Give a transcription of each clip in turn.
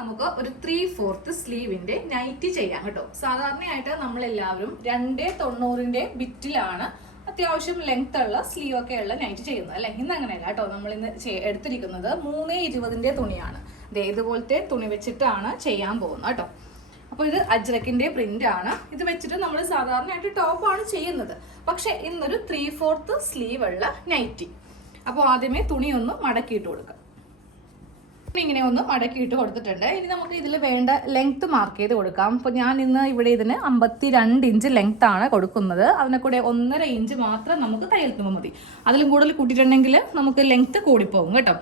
നമുക്ക് ഒരു three fourth സ്ലീവിന്റെ night ചെയ്യാം കേട്ടോ. സാധാരണയായിട്ട് നമ്മൾ എല്ലാവരും രണ്ട് തൊണ്ണൂറിന്റെ ബിറ്റിലാണ് അത്യാവശ്യം ലെങ്ത് ഉള്ള സ്ലീവ് ഒക്കെ ഉള്ള നൈറ്റ് ചെയ്യുന്നത് അല്ലെ? ഇന്ന് അങ്ങനെയല്ല കേട്ടോ. നമ്മൾ ഇന്ന് എടുത്തിരിക്കുന്നത് മൂന്ന് ഇരുപതിന്റെ തുണിയാണ്. ദേ ഇതുപോലത്തെ തുണി വെച്ചിട്ടാണ് ചെയ്യാൻ പോകുന്നത് കേട്ടോ. അപ്പോൾ ഇത് അജ്രക്കിന്റെ പ്രിന്റ് ആണ്. ഇത് വെച്ചിട്ട് നമ്മൾ സാധാരണയായിട്ട് ടോപ്പാണ് ചെയ്യുന്നത്. പക്ഷെ ഇന്നൊരു ത്രീ ഫോർത്ത് സ്ലീവ് ഉള്ള നൈറ്റി അപ്പോൾ ആദ്യമേ തുണി ഒന്ന് മടക്കിയിട്ട് കൊടുക്കാം തുണി ഇങ്ങനെ ഒന്ന് മടക്കിയിട്ട് കൊടുത്തിട്ടുണ്ട്. ഇനി നമുക്ക് ഇതിൽ വേണ്ട ലെങ്ത് മാർക്ക് ചെയ്ത് കൊടുക്കാം. അപ്പോൾ ഞാൻ ഇന്ന് ഇവിടെ ഇതിന് അമ്പത്തി രണ്ട് ഇഞ്ച് ലെങ്ത് ആണ് കൊടുക്കുന്നത്. അതിനെ കൂടെ ഒന്നര ഇഞ്ച് മാത്രം നമുക്ക് തയ്യൽ മതി. അതിലും കൂടുതൽ കൂട്ടിയിട്ടുണ്ടെങ്കിൽ നമുക്ക് ലെങ്ത് കൂടിപ്പോകും കേട്ടോ.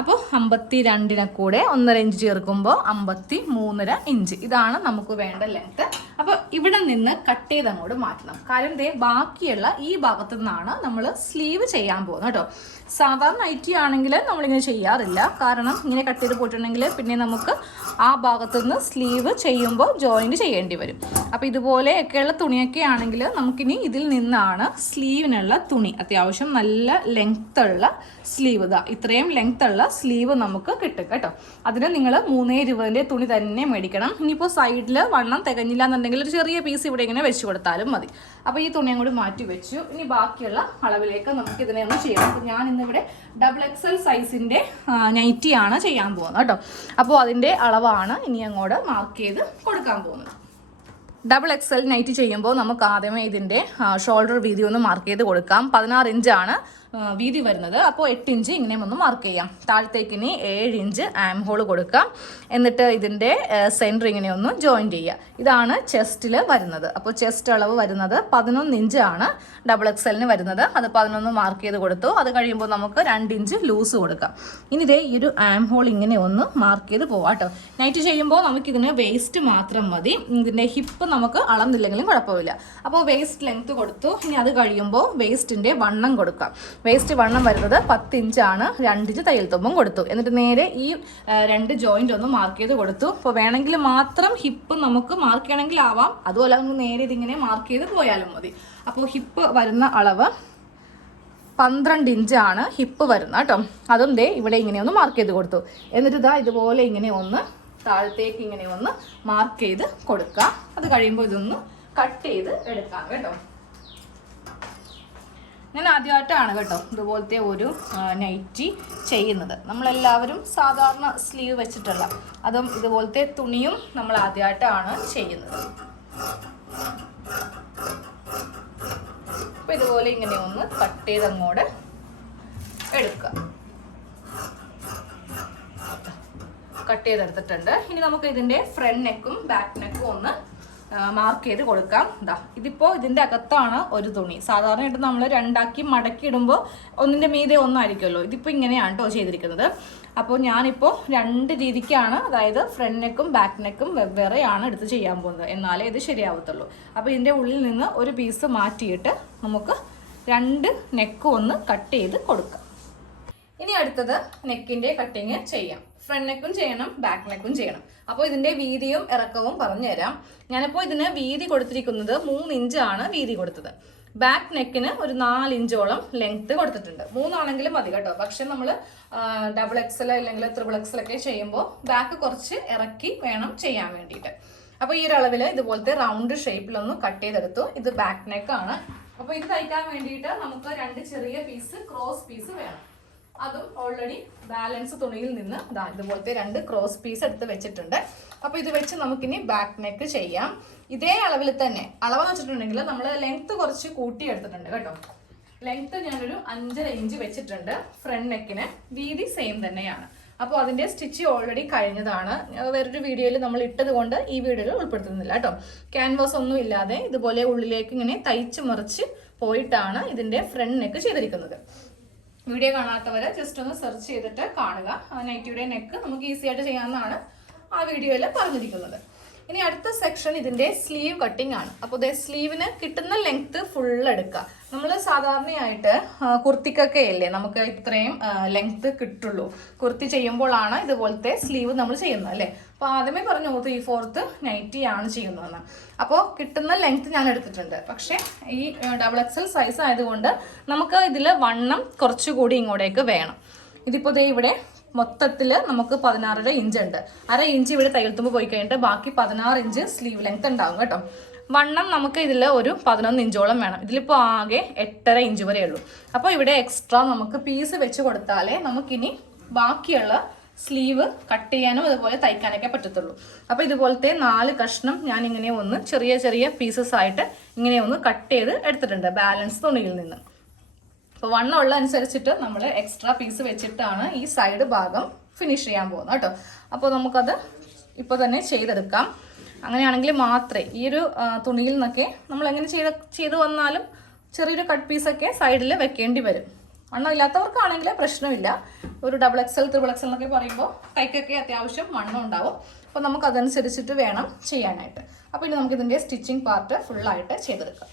അപ്പോൾ അമ്പത്തി രണ്ടിനെ കൂടെ ഒന്നര ഇഞ്ച് ചേർക്കുമ്പോൾ അമ്പത്തി മൂന്നര ഇഞ്ച്. ഇതാണ് നമുക്ക് വേണ്ട ലെങ്ത്ത് അപ്പോൾ ഇവിടെ നിന്ന് കട്ട് ചെയ്ത് അങ്ങോട്ട് മാറ്റണം. കാര്യം ദേ ബാക്കിയുള്ള ഈ ഭാഗത്തു നിന്നാണ് നമ്മൾ സ്ലീവ് ചെയ്യാൻ പോകുന്നത് കേട്ടോ. സാധാരണ നൈറ്റി ആണെങ്കിൽ നമ്മളിങ്ങനെ ചെയ്യാറില്ല. കാരണം ഇങ്ങനെ കട്ട് ചെയ്ത് പോയിട്ടുണ്ടെങ്കിൽ പിന്നെ നമുക്ക് ആ ഭാഗത്തു നിന്ന് സ്ലീവ് ചെയ്യുമ്പോൾ ജോയിന്റ് ചെയ്യേണ്ടി വരും. അപ്പോൾ ഇതുപോലെയൊക്കെയുള്ള തുണിയൊക്കെ ആണെങ്കിൽ നമുക്കിനി ഇതിൽ നിന്നാണ് സ്ലീവിനുള്ള തുണി. അത്യാവശ്യം നല്ല ലെങ്ത്തുള്ള സ്ലീവ് ഇതാ ഇത്രയും ലെങ്ത് ഉള്ള സ്ലീവ് നമുക്ക് കിട്ടും കേട്ടോ. അതിന് നിങ്ങൾ മൂന്നേ ഇരുപതിന്റെ തുണി തന്നെ മേടിക്കണം. ഇനിയിപ്പോൾ സൈഡിൽ വണ്ണം തികഞ്ഞില്ല എന്നുണ്ടെങ്കിൽ ഒരു ചെറിയ പീസ് ഇവിടെ ഇങ്ങനെ വെച്ച് കൊടുത്താലും മതി. അപ്പോൾ ഈ തുണിയും കൂടി മാറ്റി വെച്ചു. ഇനി ബാക്കിയുള്ള അളവിലേക്ക് നമുക്ക് ഇതിനെ ഒന്ന് ചെയ്യാം. അപ്പോൾ ഞാൻ ഇന്നിവിടെ ഡബിൾ എക്സൽ സൈസിന്റെ നൈറ്റിയാണ് ചെയ്യാൻ പോകുന്നത് കേട്ടോ. അപ്പോൾ അതിന്റെ അളവാണ് ഇനി അങ്ങോട്ട് മാർക്ക് ചെയ്ത് കൊടുക്കാൻ പോകുന്നത്. ഡബിൾ എക്സൽ നൈറ്റ് ചെയ്യുമ്പോൾ നമുക്ക് ആദ്യമേ ഇതിന്റെ ഷോൾഡർ വീതി ഒന്ന് മാർക്ക് ചെയ്ത് കൊടുക്കാം. പതിനാറ് ഇഞ്ചാണ് വീതി വരുന്നത്. അപ്പോൾ എട്ട് ഇഞ്ച് ഇങ്ങനെ ഒന്ന് മാർക്ക് ചെയ്യാം. താഴത്തേക്ക് ഇനി ഏഴ് ഇഞ്ച് ആം ഹോൾ കൊടുക്കാം. എന്നിട്ട് ഇതിന്റെ സെന്റർ ഇങ്ങനെ ഒന്ന് ജോയിൻ ചെയ്യുക ഇതാണ് ചെസ്റ്റിൽ വരുന്നത്. അപ്പോൾ ചെസ്റ്റ് അളവ് വരുന്നത് പതിനൊന്ന് ഇഞ്ചാണ് ഡബിൾ എക്സലിന് വരുന്നത്. അത് പതിനൊന്ന് മാർക്ക് ചെയ്ത് കൊടുത്തു. അത് കഴിയുമ്പോൾ നമുക്ക് രണ്ട് ഇഞ്ച് ലൂസ് കൊടുക്കാം. ഇനി ഇതേ ഈ ഒരു ആം ഹോൾ ഇങ്ങനെ ഒന്ന് മാർക്ക് ചെയ്ത് പോവാട്ടോ നൈറ്റ് ചെയ്യുമ്പോൾ നമുക്കിതിന് വേസ്റ്റ് മാത്രം മതി. ഇതിന്റെ ഹിപ്പ് നമുക്ക് അളന്നില്ലെങ്കിലും കുഴപ്പമില്ല. അപ്പോൾ വേസ്റ്റ് ലെങ്ത് കൊടുത്തു. ഇനി അത് കഴിയുമ്പോൾ വേസ്റ്റിന്റെ വണ്ണം കൊടുക്കാം. വേസ്റ്റ് വണ്ണം വരുന്നത് പത്ത് ഇഞ്ചാണ് രണ്ടിഞ്ച് തയ്യൽ തുമ്പും കൊടുത്തു. എന്നിട്ട് നേരെ ഈ രണ്ട് ജോയിന്റ് ഒന്ന് മാർക്ക് ചെയ്ത് കൊടുത്തു. അപ്പോൾ വേണമെങ്കിൽ മാത്രം ഹിപ്പ് നമുക്ക് മാർക്ക് ചെയ്യണമെങ്കിൽ ആവാം. അതുപോലെ നമുക്ക് നേരെ ഇതിങ്ങനെ മാർക്ക് ചെയ്ത് പോയാലും മതി. അപ്പോൾ ഹിപ്പ് വരുന്ന അളവ് പന്ത്രണ്ട് ഇഞ്ചാണ് ഹിപ്പ് വരുന്ന കേട്ടോ. അതും ദേ ഇവിടെ ഇങ്ങനെ ഒന്ന് മാർക്ക് ചെയ്ത് കൊടുത്തു. എന്നിട്ട് ഇതാ ഇതുപോലെ ഇങ്ങനെ ഒന്ന് താഴത്തേക്ക് ഇങ്ങനെ ഒന്ന് മാർക്ക് ചെയ്ത് കൊടുക്കുക അത് കഴിയുമ്പോൾ ഇതൊന്ന് കട്ട് ചെയ്ത് എടുക്കാം കേട്ടോ. ഞാൻ ആദ്യമായിട്ടാണ് കേട്ടോ ഇതുപോലത്തെ ഒരു നൈറ്റി ചെയ്യുന്നത്. നമ്മളെല്ലാവരും സാധാരണ സ്ലീവ് വെച്ചിട്ടുള്ള അതും ഇതുപോലത്തെ തുണിയും നമ്മൾ ആദ്യമായിട്ടാണ് ചെയ്യുന്നത്. അപ്പൊ ഇതുപോലെ ഇങ്ങനെ ഒന്ന് കട്ട് ചെയ്ത് അങ്ങോട്ട് എടുക്കുക. കട്ട് ചെയ്തെടുത്തിട്ടുണ്ട്. ഇനി നമുക്ക് ഇതിന്റെ ഫ്രണ്ട് നെക്കും ബാക്ക് നെക്കും ഒന്ന് മാർക്ക് ചെയ്ത് കൊടുക്കാം. ഇതാ ഇതിപ്പോൾ ഇതിന്റെ അകത്താണ് ഒരു തുണി. സാധാരണയായിട്ട് നമ്മൾ രണ്ടാക്കി മടക്കി ഇടുമ്പോൾ ഒന്നിന്റെ മീതെ ഒന്നായിരിക്കുമല്ലോ. ഇതിപ്പോൾ ഇങ്ങനെയാണ് കേട്ടോ ചെയ്തിരിക്കുന്നത്. അപ്പോൾ ഞാനിപ്പോൾ രണ്ട് രീതിക്കാണ് അതായത് ഫ്രണ്ട് നെക്കും ബാക്ക് നെക്കും വെവ്വേറെയാണ് എടുത്ത് ചെയ്യാൻ പോകുന്നത്. എന്നാലേ ഇത് ശരിയാവത്തുള്ളൂ. അപ്പോൾ ഇതിന്റെ ഉള്ളിൽ നിന്ന് ഒരു പീസ് മാറ്റിയിട്ട് നമുക്ക് രണ്ട് നെക്കും ഒന്ന് കട്ട് ചെയ്ത് കൊടുക്കാം. ഇനി അടുത്തത് നെക്കിന്റെ കട്ടിങ് ചെയ്യാം. ഫ്രണ്ട് നെക്കും ചെയ്യണം ബാക്ക് നെക്കും ചെയ്യണം. അപ്പോൾ ഇതിന്റെ വീതിയും ഇറക്കവും പറഞ്ഞുതരാം. ഞാനിപ്പോൾ ഇതിന് വീതി കൊടുത്തിരിക്കുന്നത് മൂന്ന് ഇഞ്ചാണ് വീതി കൊടുത്തത്. ബാക്ക് നെക്കിന് ഒരു നാല് ഇഞ്ചോളം ലെങ്ത് കൊടുത്തിട്ടുണ്ട്. മൂന്നാണെങ്കിലും മതി കേട്ടോ. പക്ഷെ നമ്മൾ ഡബിൾ എക്സൽ അല്ലെങ്കിൽ ത്രിബിൾ എക്സൽ ഒക്കെ ചെയ്യുമ്പോൾ ബാക്ക് കുറച്ച് ഇറക്കി വേണം ചെയ്യാൻ വേണ്ടിയിട്ട്. അപ്പോൾ ഈ ഒരു അളവിൽ ഇതുപോലത്തെ റൗണ്ട് ഷേപ്പിലൊന്ന് കട്ട് ചെയ്തെടുത്തു. ഇത് ബാക്ക് നെക്കാണ്. അപ്പോൾ ഇത് തയ്ക്കാൻ വേണ്ടിയിട്ട് നമുക്ക് രണ്ട് ചെറിയ പീസ് ക്രോസ് പീസ് വേണം. അതും ഓൾറെഡി ബാലൻസ് തുണിയിൽ നിന്ന് ഇതാ ഇതുപോലത്തെ രണ്ട് ക്രോസ് പീസ് എടുത്ത് വെച്ചിട്ടുണ്ട്. അപ്പോൾ ഇത് വെച്ച് നമുക്കിനി ബാക്ക് നെക്ക് ചെയ്യാം. ഇതേ അളവിൽ തന്നെ. അളവെന്ന് വെച്ചിട്ടുണ്ടെങ്കിൽ നമ്മൾ ലെങ്ത് കുറച്ച് കൂട്ടി എടുത്തിട്ടുണ്ട് കേട്ടോ. ലെങ്ത് ഞാനൊരു അഞ്ചര ഇഞ്ച് വെച്ചിട്ടുണ്ട് ഫ്രണ്ട് നെക്കിന് വീതി സെയിം തന്നെയാണ്. അപ്പോൾ അതിന്റെ സ്റ്റിച്ച് ഓൾറെഡി കഴിഞ്ഞതാണ്. വേറൊരു വീഡിയോയിൽ നമ്മൾ ഇട്ടത് കൊണ്ട് ഈ വീഡിയോയിൽ ഉൾപ്പെടുത്തുന്നില്ല കേട്ടോ. ക്യാൻവാസ് ഒന്നും ഇല്ലാതെ ഇതുപോലെ ഉള്ളിലേക്ക് ഇങ്ങനെ തയ്ച്ച് മറിച്ച് പോയിട്ടാണ് ഇതിന്റെ ഫ്രണ്ട് നെക്ക് ചെയ്തിരിക്കുന്നത്. വീഡിയോ കാണാത്തവരെ ജസ്റ്റ് ഒന്ന് സെർച്ച് ചെയ്തിട്ട് കാണുക. നൈറ്റിയുടെ നെക്ക് നമുക്ക് ഈസി ആയിട്ട് ചെയ്യാവുന്നതാണ് ആ വീഡിയോയിൽ പറഞ്ഞിരിക്കുന്നത്. ഇനി അടുത്ത സെക്ഷൻ ഇതിന്റെ സ്ലീവ് കട്ടിംഗ് ആണ്. അപ്പോൾ ഇതേ സ്ലീവിന് കിട്ടുന്ന ലെങ്ത് ഫുൾ എടുക്കുക. നമ്മൾ സാധാരണയായിട്ട് കുർത്തിക്കൊക്കെ അല്ലേ നമുക്ക് ഇത്രയും ലെങ്ത് കിട്ടുള്ളൂ. കുർത്തി ചെയ്യുമ്പോഴാണ് ഇതുപോലത്തെ സ്ലീവ് നമ്മൾ ചെയ്യുന്നത് അല്ലേ? അപ്പോൾ ആദ്യമേ പറഞ്ഞു ത്രീ ഫോർത്ത് നൈറ്റി ആണ് ചെയ്യുന്നതെന്ന്. അപ്പോൾ കിട്ടുന്ന ലെങ്ത് ഞാൻ എടുത്തിട്ടുണ്ട്. പക്ഷേ ഈ ഡബിൾ എക്സൽ സൈസ് ആയതുകൊണ്ട് നമുക്ക് ഇതിൽ വണ്ണം കുറച്ചുകൂടി ഇങ്ങോട്ടേക്ക് വേണം. ഇതിപ്പോൾ ഇവിടെ മൊത്തത്തിൽ നമുക്ക് പതിനാറര ഇഞ്ച് ഉണ്ട്. അര ഇഞ്ച് ഇവിടെ തയ്യൽത്തുമ്പ് പോയി കഴിഞ്ഞിട്ട് ബാക്കി പതിനാറ് ഇഞ്ച് സ്ലീവ് ലെങ്ത് ഉണ്ടാവും കേട്ടോ. വണ്ണം നമുക്ക് ഇതിൽ ഒരു പതിനൊന്ന് ഇഞ്ചോളം വേണം. ഇതിലിപ്പോൾ ആകെ എട്ടര ഇഞ്ച് വരെ ഉള്ളൂ. അപ്പോൾ ഇവിടെ എക്സ്ട്രാ നമുക്ക് പീസ് വെച്ച് കൊടുത്താലേ നമുക്കിനി ബാക്കിയുള്ള സ്ലീവ് കട്ട് ചെയ്യാനും അതുപോലെ തയ്ക്കാനൊക്കെ പറ്റത്തുള്ളൂ. അപ്പോൾ ഇതുപോലത്തെ നാല് കഷ്ണം ഞാൻ ഇങ്ങനെ ഒന്ന് ചെറിയ ചെറിയ പീസസ് ആയിട്ട് ഇങ്ങനെ ഒന്ന് കട്ട് ചെയ്ത് എടുത്തിട്ടുണ്ട്. ബാലൻസ് തുണിയിൽ നിന്ന്. അപ്പോൾ വണ്ണം ഉള്ള അനുസരിച്ചിട്ട് നമ്മൾ എക്സ്ട്രാ പീസ് വെച്ചിട്ടാണ് ഈ സൈഡ് ഭാഗം ഫിനിഷ് ചെയ്യാൻ പോകുന്നത് കേട്ടോ. അപ്പോൾ നമുക്കത് ഇപ്പോൾ തന്നെ ചെയ്തെടുക്കാം. അങ്ങനെയാണെങ്കിൽ മാത്രമേ ഈ ഒരു തുണിയിൽ നിന്നൊക്കെ നമ്മൾ എങ്ങനെ ചെയ്ത് ചെയ്ത് വന്നാലും ചെറിയൊരു കട്ട് പീസൊക്കെ സൈഡിൽ വെക്കേണ്ടി വരും. വണ്ണം ഇല്ലാത്തവർക്കാണെങ്കിൽ പ്രശ്നമില്ല. ഒരു ഡബിൾ എക്സൽ ത്രിബിൾ എക്സൽ എന്നൊക്കെ പറയുമ്പോൾ കൈക്കൊക്കെ അത്യാവശ്യം വണ്ണം ഉണ്ടാവും. അപ്പോൾ നമുക്കതനുസരിച്ചിട്ട് വേണം ചെയ്യാനായിട്ട്. അപ്പോൾ ഇനി നമുക്കിതിന്റെ സ്റ്റിച്ചിങ് പാർട്ട് ഫുള്ളായിട്ട് ചെയ്തെടുക്കാം.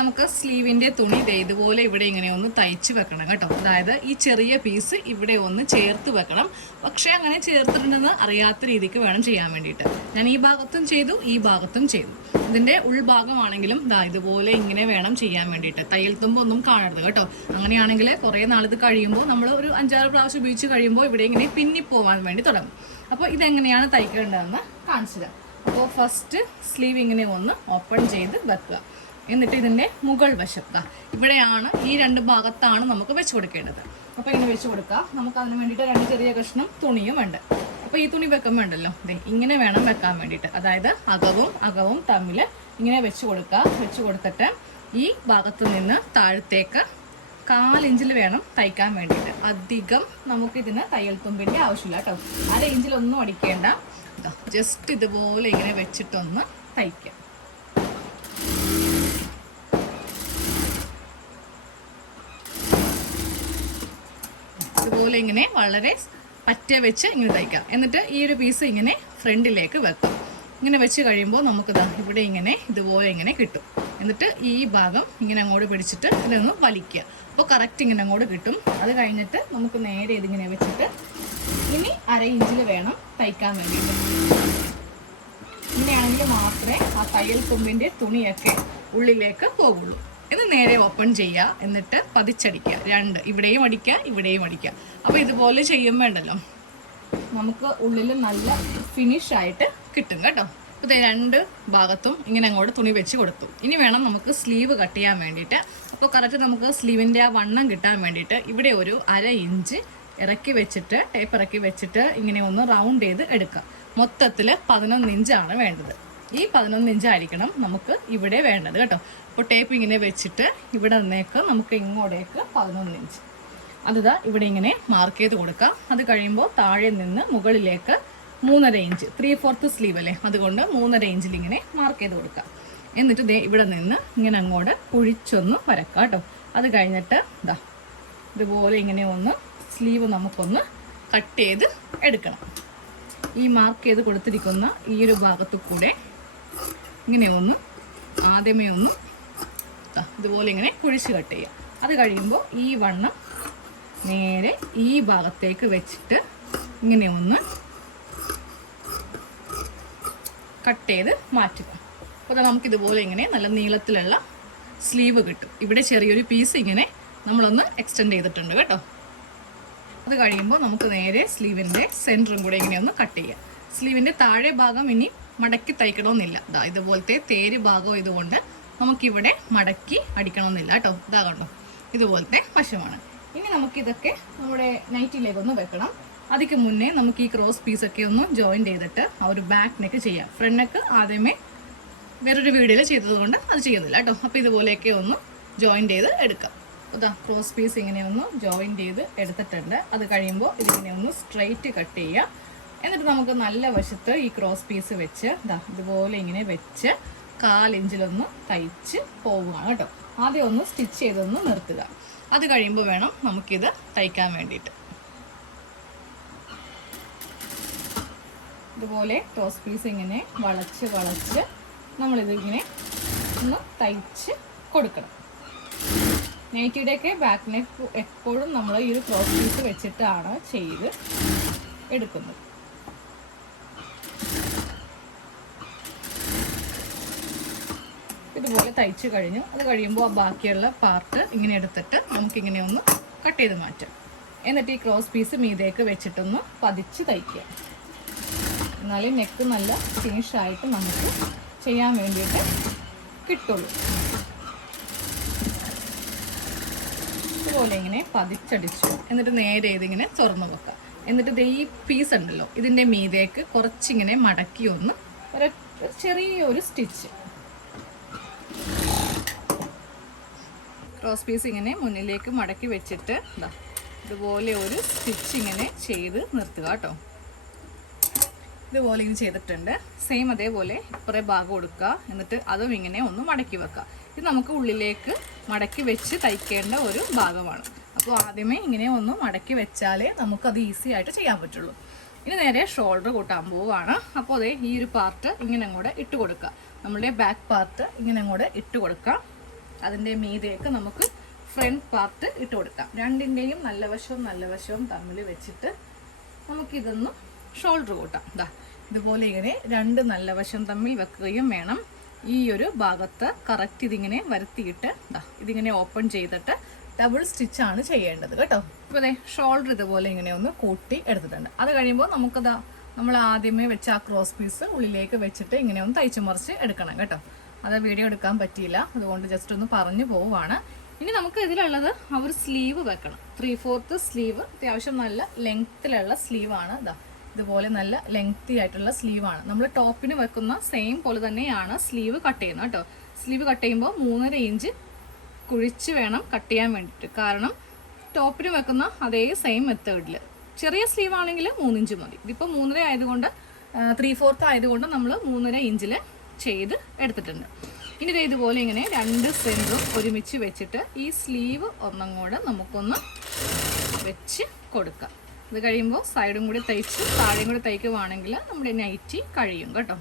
നമുക്ക് സ്ലീവിന്റെ തുണി ഇതുപോലെ ഇവിടെ ഇങ്ങനെ ഒന്ന് തയ്ച്ച് വെക്കണം കേട്ടോ. അതായത് ഈ ചെറിയ പീസ് ഇവിടെ ഒന്ന് ചേർത്ത് വെക്കണം. പക്ഷേ അങ്ങനെ ചേർത്തിട്ടുണ്ടെന്ന് അറിയാത്ത രീതിക്ക് വേണം ചെയ്യാൻ വേണ്ടിയിട്ട്. ഞാൻ ഈ ഭാഗത്തും ചെയ്തു ഈ ഭാഗത്തും ചെയ്തു. ഇതിന്റെ ഉൾഭാഗമാണെങ്കിലും ദാ ഇതുപോലെ ഇങ്ങനെ വേണം ചെയ്യാൻ വേണ്ടിയിട്ട്. തയ്യൽ തുമ്പൊന്നും കാണരുത് കേട്ടോ. അങ്ങനെയാണെങ്കിൽ കുറേ നാളിത് കഴിയുമ്പോൾ നമ്മൾ ഒരു അഞ്ചാറ് പ്രാവശ്യം ഉപയോഗിച്ച് കഴിയുമ്പോൾ ഇവിടെ ഇങ്ങനെ പിന്നിപ്പോവാൻ വേണ്ടി തുടങ്ങും. അപ്പോൾ ഇതെങ്ങനെയാണ് തയ്ക്കേണ്ടതെന്ന് കാണിച്ചു അപ്പോൾ ഫസ്റ്റ് സ്ലീവ് ഇങ്ങനെ ഒന്ന് ഓപ്പൺ ചെയ്ത് വെക്കുക. എന്നിട്ട് ഇതിന്റെ മുകൾ വശത്ത് ഇവിടെയാണ് ഈ രണ്ട് ഭാഗത്താണ് നമുക്ക് വെച്ച് കൊടുക്കേണ്ടത്. അപ്പോൾ ഇങ്ങനെ വെച്ച് കൊടുക്കാം. നമുക്ക് അതിന് വേണ്ടിയിട്ട് രണ്ട് ചെറിയ കഷ്ണം തുണിയും ഉണ്ട് അപ്പോൾ ഈ തുണി വെക്കാൻ വേണ്ടല്ലോ. ദേ ഇങ്ങനെ വേണം വെക്കാൻ വേണ്ടിയിട്ട്. അതായത് അകവും അകവും തമ്മിൽ ഇങ്ങനെ വെച്ച് കൊടുക്കുക വെച്ച് കൊടുത്തിട്ട് ഈ ഭാഗത്ത് നിന്ന് താഴത്തേക്ക് കാലിഞ്ചിൽ വേണം തയ്ക്കാൻ വേണ്ടിയിട്ട്. അധികം നമുക്കിതിന് തയ്യൽ തുമ്പിന്റെ ആവശ്യമില്ല കേട്ടോ. അര ഇഞ്ചിലൊന്നും അടിക്കേണ്ട. ജസ്റ്റ് ഇതുപോലെ ഇങ്ങനെ വെച്ചിട്ടൊന്ന് തയ്ക്കാം. ഇതുപോലെ ഇങ്ങനെ വളരെ പറ്റ വെച്ച് ഇങ്ങനെ തയ്ക്കാം. എന്നിട്ട് ഈ ഒരു പീസ് ഇങ്ങനെ ഫ്രണ്ടിലേക്ക് വെക്കാം. ഇങ്ങനെ വെച്ച് കഴിയുമ്പോൾ നമുക്ക് ഇവിടെ ഇങ്ങനെ ഇതുപോലെ ഇങ്ങനെ കിട്ടും. എന്നിട്ട് ഈ ഭാഗം ഇങ്ങനെ അങ്ങോട്ട് പിടിച്ചിട്ട് ഇതൊന്ന് വലിക്കുക. അപ്പോൾ കറക്റ്റ് ഇങ്ങനെ അങ്ങോട്ട് കിട്ടും. അത് കഴിഞ്ഞിട്ട് നമുക്ക് നേരെ ഇതിങ്ങനെ വെച്ചിട്ട് ഇനി അര ഇഞ്ചിൽ വേണം തയ്ക്കാൻ വേണ്ടിയിട്ട്. ഇങ്ങനെയാണെങ്കിൽ മാത്രമേ ആ തയ്യൽ തുമ്പിന്റെ തുണിയൊക്കെ ഉള്ളിലേക്ക് പോകുള്ളൂ ഇത് നേരെ ഓപ്പൺ ചെയ്യുക എന്നിട്ട് പതിച്ചടിക്കുക. രണ്ട്. ഇവിടെയും അടിക്കുക ഇവിടെയും അടിക്കുക. അപ്പോൾ ഇതുപോലെ ചെയ്യുമ്പോൾ ഉണ്ടല്ലോ. നമുക്ക് ഉള്ളിൽ നല്ല ഫിനിഷ് ആയിട്ട് കിട്ടും കേട്ടോ. അപ്പോൾ രണ്ട് ഭാഗത്തും ഇങ്ങനെ അങ്ങോട്ട് തുണി വെച്ച് കൊടുത്തു. ഇനി വേണം നമുക്ക് സ്ലീവ് കട്ട് ചെയ്യാൻ വേണ്ടിയിട്ട്. അപ്പോൾ കറക്റ്റ് നമുക്ക് സ്ലീവിന്റെ ആ വണ്ണം കിട്ടാൻ വേണ്ടിയിട്ട് ഇവിടെ ഒരു അര ഇഞ്ച് ഇറക്കി വെച്ചിട്ട് ടേപ്പ് ഇറക്കി വെച്ചിട്ട് ഇങ്ങനെ ഒന്ന് റൗണ്ട് ചെയ്ത് എടുക്കുക മൊത്തത്തിൽ പതിനൊന്ന് ഇഞ്ചാണ് വേണ്ടത്. ഈ പതിനൊന്ന് ഇഞ്ചായിരിക്കണം നമുക്ക് ഇവിടെ വേണ്ടത് കേട്ടോ. അപ്പോൾ ടേപ്പ് ഇങ്ങനെ വെച്ചിട്ട് ഇവിടെ നിന്നേക്ക് നമുക്ക് ഇങ്ങോട്ടേക്ക് പതിനൊന്ന് ഇഞ്ച് അതിതാ ഇവിടെ ഇങ്ങനെ മാർക്ക് ചെയ്ത് കൊടുക്കാം. അത് കഴിയുമ്പോൾ താഴെ നിന്ന് മുകളിലേക്ക് മൂന്നര ഇഞ്ച് ത്രീ ഫോർത്ത് സ്ലീവ് അല്ലേ? അതുകൊണ്ട് മൂന്നര ഇഞ്ചിൽ ഇങ്ങനെ മാർക്ക് ചെയ്ത് കൊടുക്കാം. എന്നിട്ട് ദേ ഇവിടെ നിന്ന് ഇങ്ങനെ അങ്ങോട്ട് കുഴിച്ചൊന്ന് വരക്കാം കേട്ടോ. അത് കഴിഞ്ഞിട്ട് ഇതാ ഇതുപോലെ ഇങ്ങനെ ഒന്ന് സ്ലീവ് നമുക്കൊന്ന് കട്ട് ചെയ്ത് എടുക്കണം. ഈ മാർക്ക് ചെയ്ത് കൊടുത്തിരിക്കുന്ന ഈ ഒരു ഭാഗത്തു കൂടെ ഇങ്ങനെ ഒന്ന് ആദ്യമേ ഒന്ന് ഇതുപോലെ ഇങ്ങനെ കുഴിച്ച് കട്ട് ചെയ്യുക അത് കഴിയുമ്പോൾ ഈ വണ്ണം നേരെ ഈ ഭാഗത്തേക്ക് വെച്ചിട്ട് ഇങ്ങനെ ഒന്ന് കട്ട് ചെയ്ത് മാറ്റുക. അപ്പോൾ നമുക്കിതുപോലെ ഇങ്ങനെ നല്ല നീളത്തിലുള്ള സ്ലീവ് കിട്ടും. ഇവിടെ ചെറിയൊരു പീസ് ഇങ്ങനെ നമ്മളൊന്ന് എക്സ്റ്റെൻഡ് ചെയ്തിട്ടുണ്ട് കേട്ടോ. അത് കഴിയുമ്പോൾ നമുക്ക് നേരെ സ്ലീവിന്റെ സെന്ററും കൂടെ ഇങ്ങനെ ഒന്ന് കട്ട് ചെയ്യാം. സ്ലീവിന്റെ താഴെ ഭാഗം ഇനി മടക്കി തയ്ക്കണമെന്നില്ല. ഇതാ ഇതുപോലത്തെ തേര് ഭാഗം ഇതുകൊണ്ട് നമുക്കിവിടെ മടക്കി അടിക്കണമെന്നില്ല കേട്ടോ. ഇതാ കണ്ടോ. ഇതുപോലത്തെ വശമാണ്. ഇനി നമുക്കിതൊക്കെ നമ്മുടെ നൈറ്റിലേക്ക് ഒന്ന് വെക്കണം. അതിക്ക് മുന്നേ നമുക്ക് ഈ ക്രോസ് പീസൊക്കെ ഒന്ന് ജോയിൻ ചെയ്തിട്ട് ആ ഒരു ബാക്ക് നെക്ക് ചെയ്യാം. ഫ്രണ്ട് നെക്ക് ആദ്യമേ വേറൊരു വീഡിയോയിൽ ചെയ്തതുകൊണ്ട് അത് ചെയ്യുന്നില്ല കേട്ടോ. അപ്പോൾ ഇതുപോലെയൊക്കെ ഒന്ന് ജോയിൻ ചെയ്ത് എടുക്കാം. അതാ ക്രോസ് പീസ് ഇങ്ങനെ ഒന്ന് ജോയിൻ ചെയ്ത് എടുത്തിട്ടുണ്ട്. അത് കഴിയുമ്പോൾ ഇതിങ്ങനെ ഒന്ന് സ്ട്രെയിറ്റ് കട്ട് ചെയ്യുക. എന്നിട്ട് നമുക്ക് നല്ല വശത്ത് ഈ ക്രോസ് പീസ് വെച്ച് ഇതാ ഇതുപോലെ ഇങ്ങനെ വെച്ച് കാലിഞ്ചിലൊന്ന് തയ്ച്ച് പോവുകയാണ് കേട്ടോ. ആദ്യം ഒന്ന് സ്റ്റിച്ച് ചെയ്തൊന്ന് നിർത്തുക. അത് കഴിയുമ്പോൾ വേണം നമുക്കിത് തയ്ക്കാൻ വേണ്ടിയിട്ട്. ഇതുപോലെ ക്രോസ് പീസ് ഇങ്ങനെ വളച്ച് വളച്ച് നമ്മളിതിങ്ങനെ ഒന്ന് തയ്ച്ച് കൊടുക്കണം. നെയ്റ്റിയുടെയൊക്കെ ബാക്ക് നെക്ക് എപ്പോഴും നമ്മൾ ഈ ഒരു ക്രോസ് പീസ് വെച്ചിട്ടാണ് ചെയ്ത് എടുക്കുന്നത്. ഇതുപോലെ തയ്ച്ച് കഴിഞ്ഞു. അത് കഴിയുമ്പോൾ ആ ബാക്കിയുള്ള പാർട്ട് ഇങ്ങനെ എടുത്തിട്ട് നമുക്കിങ്ങനെ ഒന്ന് കട്ട് ചെയ്ത് മാറ്റാം. എന്നിട്ട് ഈ ക്രോസ് പീസ് മീതേക്ക് വെച്ചിട്ടൊന്ന് പതിച്ച് തയ്ക്കുക എന്നാലേ നെക്ക് നല്ല ഫിനിഷായിട്ട് നമുക്ക് ചെയ്യാൻ വേണ്ടിയിട്ട് കിട്ടുള്ളൂ. ഇതുപോലെ ഇങ്ങനെ പതിച്ചടിച്ചു. എന്നിട്ട് നേരെ ഇതിങ്ങനെ തുറന്നു വെക്കുക എന്നിട്ട് ഇത് ഈ പീസ് ഉണ്ടല്ലോ ഇതിന്റെ മീതേക്ക് കുറച്ചിങ്ങനെ മടക്കി ഒന്ന് ഒരു ചെറിയൊരു സ്റ്റിച്ച് ക്രോസ് പീസ് ഇങ്ങനെ മുന്നിലേക്ക് മടക്കി വെച്ചിട്ട് ഇതാ ഇതുപോലെ ഒരു സ്റ്റിച്ച് ഇങ്ങനെ ചെയ്ത് നിർത്തുക കേട്ടോ. ഇതുപോലെ ഇങ്ങനെ ചെയ്തിട്ടുണ്ട്. സെയിം അതേപോലെ ഇപ്പറേ ഭാഗം കൊടുക്കുക എന്നിട്ട് അതും ഇങ്ങനെ ഒന്ന് മടക്കി വെക്കുക. ഇത് നമുക്ക് ഉള്ളിലേക്ക് മടക്കി വെച്ച് തയ്ക്കേണ്ട ഒരു ഭാഗമാണ്. അപ്പോൾ ആദ്യമേ ഇങ്ങനെ ഒന്ന് മടക്കി വെച്ചാലേ നമുക്കത് ഈസി ആയിട്ട് ചെയ്യാൻ പറ്റുള്ളൂ. ഇനി നേരെ ഷോൾഡർ കൂട്ടാൻ പോവുകയാണ്. അപ്പോൾ അതേ ഈ ഒരു പാർട്ട് ഇങ്ങനെ കൂടെ ഇട്ട് കൊടുക്കുക. നമ്മുടെ ബാക്ക് പാർട്ട് ഇങ്ങനെ കൂടെ ഇട്ട് കൊടുക്കാം അതിന്റെ മീതേക്ക് നമുക്ക് ഫ്രണ്ട് പാർട്ട് ഇട്ട് കൊടുക്കാം. രണ്ടിന്റെയും നല്ല വശവും നല്ല വശവും തമ്മിൽ വെച്ചിട്ട് നമുക്കിതൊന്ന് ഷോൾഡർ കൂട്ടാം. ഇതാ ഇതുപോലെ ഇങ്ങനെ രണ്ട് നല്ല വശം തമ്മിൽ വെക്കുകയും വേണം. ഈ ഒരു ഭാഗത്ത് കറക്റ്റ് ഇതിങ്ങനെ വരുത്തിയിട്ട് ഇതാ ഇതിങ്ങനെ ഓപ്പൺ ചെയ്തിട്ട് ഡബിൾ സ്റ്റിച്ചാണ് ചെയ്യേണ്ടത് കേട്ടോ. ഇപ്പോൾ അതെ ഷോൾഡർ ഇതുപോലെ ഇങ്ങനെ ഒന്ന് കൂട്ടി എടുത്തിട്ടുണ്ട്. അത് കഴിയുമ്പോൾ നമുക്കത് നമ്മൾ ആദ്യമേ വെച്ച ആ ക്രോസ് പീസ് ഉള്ളിലേക്ക് വെച്ചിട്ട് ഇങ്ങനെ ഒന്ന് തയ്ച്ചു മറിച്ച് എടുക്കണം കേട്ടോ. അത് വീഡിയോ എടുക്കാൻ പറ്റിയില്ല. അതുകൊണ്ട് ജസ്റ്റ് ഒന്ന് പറഞ്ഞു പോവുകയാണ്. ഇനി നമുക്ക് ഇതിലുള്ളത് ആ ഒരു സ്ലീവ് വെക്കണം. ത്രീ ഫോർത്ത് സ്ലീവ് അത്യാവശ്യം നല്ല ലെങ്ത്തിലുള്ള സ്ലീവാണ് ഇതാ ഇതുപോലെ നല്ല ലെങ്തി ആയിട്ടുള്ള സ്ലീവാണ് നമ്മൾ ടോപ്പിന് വെക്കുന്ന സെയിം പോലെ തന്നെയാണ് സ്ലീവ് കട്ട് ചെയ്യുന്നത് കേട്ടോ. സ്ലീവ് കട്ട് ചെയ്യുമ്പോൾ മൂന്നര ഇഞ്ച് കുഴിച്ച് വേണം കട്ട് ചെയ്യാൻ വേണ്ടിയിട്ട്. കാരണം ടോപ്പിന് വെക്കുന്ന അതേ സെയിം മെത്തേഡിൽ ചെറിയ സ്ലീവ് ആണെങ്കിൽ മൂന്നിഞ്ച് മതി. ഇതിപ്പോൾ മൂന്നര ആയതുകൊണ്ട് ത്രീ ഫോർത്ത് ആയതുകൊണ്ട് നമ്മൾ മൂന്നര ഇഞ്ചിൽ ചെയ്ത് എടുത്തിട്ടുണ്ട്. ഇനി ഇതുപോലെ ഇങ്ങനെ രണ്ട് സെന്റും ഒരുമിച്ച് വെച്ചിട്ട് ഈ സ്ലീവ് ഒന്നും കൂടെ നമുക്കൊന്ന് വെച്ച് കൊടുക്കാം. ഇത് കഴിയുമ്പോൾ സൈഡും കൂടി തയ്ച്ച് താഴെയും കൂടി തയ്ക്കുവാണെങ്കിൽ നമ്മുടെ നൈറ്റി കഴിയും കേട്ടോ.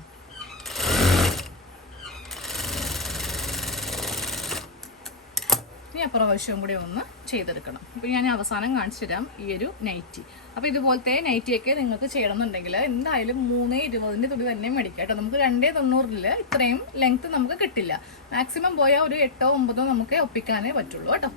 ഇനി അപ്പുറം വശവും കൂടി ഒന്ന് ചെയ്തെടുക്കണം. അപ്പോൾ ഞാൻ അവസാനം കാണിച്ചു തരാം ഈ ഒരു നൈറ്റി. അപ്പോൾ ഇതുപോലത്തെ നൈറ്റിയൊക്കെ നിങ്ങൾക്ക് ചെയ്യണമെന്നുണ്ടെങ്കിൽ എന്തായാലും മൂന്ന് ഇരുപതിന്റെ തുണി തന്നെ മേടിക്കാം കേട്ടോ. നമുക്ക് രണ്ടേ തൊണ്ണൂറിൽ ഇത്രയും ലെങ്ത് നമുക്ക് കിട്ടില്ല. മാക്സിമം പോയാൽ ഒരു എട്ടോ ഒമ്പതോ നമുക്ക് ഒപ്പിക്കാനേ പറ്റുള്ളൂ കേട്ടോ.